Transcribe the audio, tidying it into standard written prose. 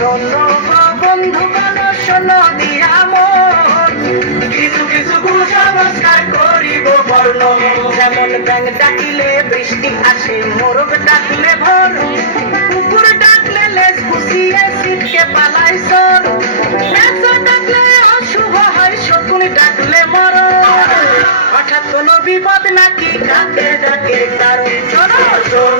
শোনো গো বন্ধুগণ, শোনো দিয়া মন, কিছু কিছু কুসংস্কার করিব বর্ণ। যেমন ব্যাঙ ডাকিলে বৃষ্টি আসে, মোরগ ডাকলে ভোর, কুকুর ডাকলে লেজ গুছিয়ে ছিটকে পালায় চোর, পেঁচা ডাকলে অশুভ হয়, শকুন ডাকলে মরণ। হঠাৎ কোনো বিপদ নাকি কাকে ডাকে কারণ। শোনো শোনো